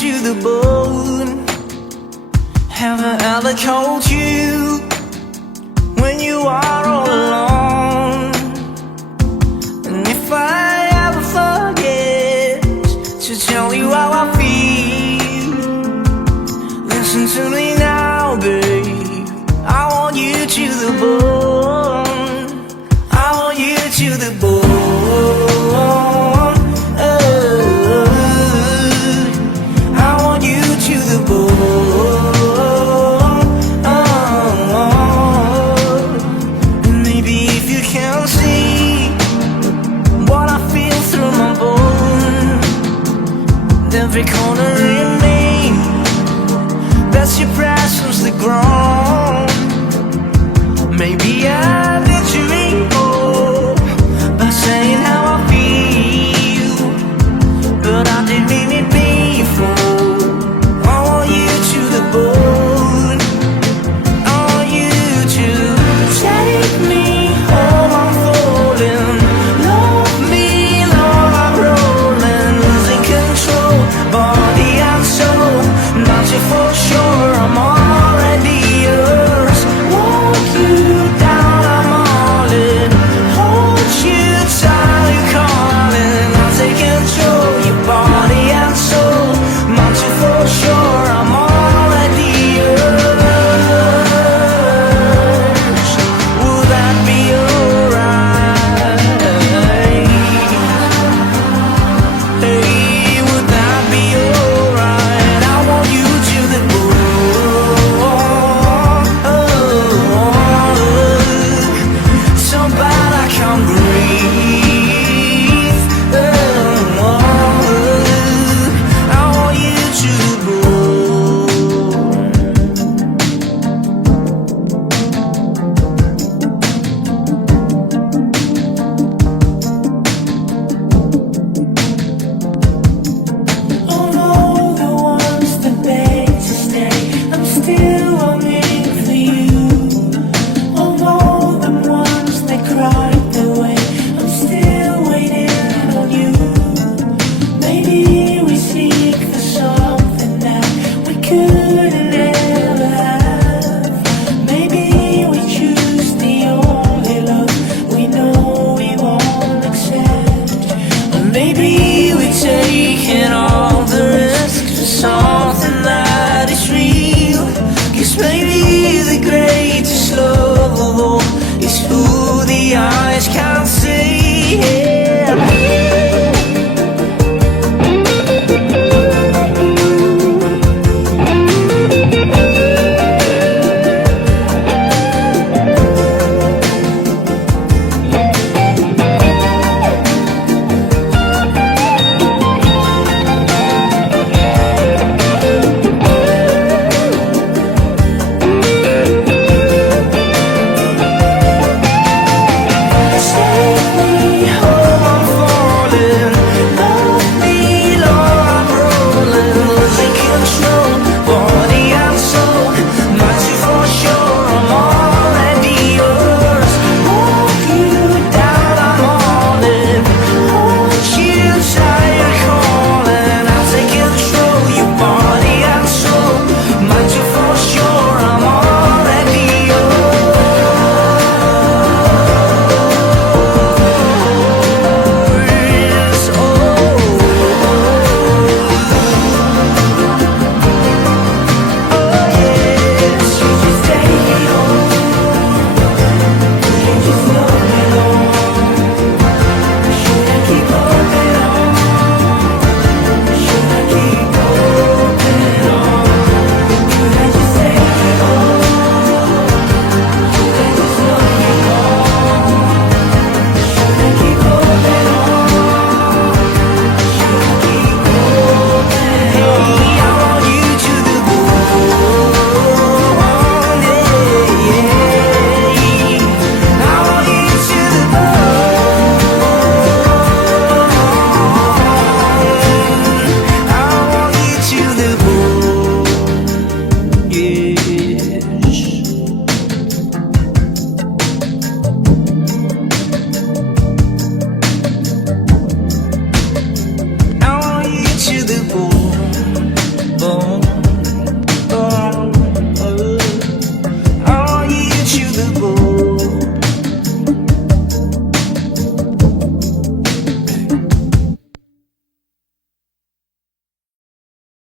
to the bone. Have I ever called you when you are all alone? And if I ever forget to tell you how I feel, listen to me now, babe. I want you to the bone. I want you to the bone. I want you to the bone. And maybe if you can see what I feel through my bone, every corner in me, that's your presence, the ground. Maybe I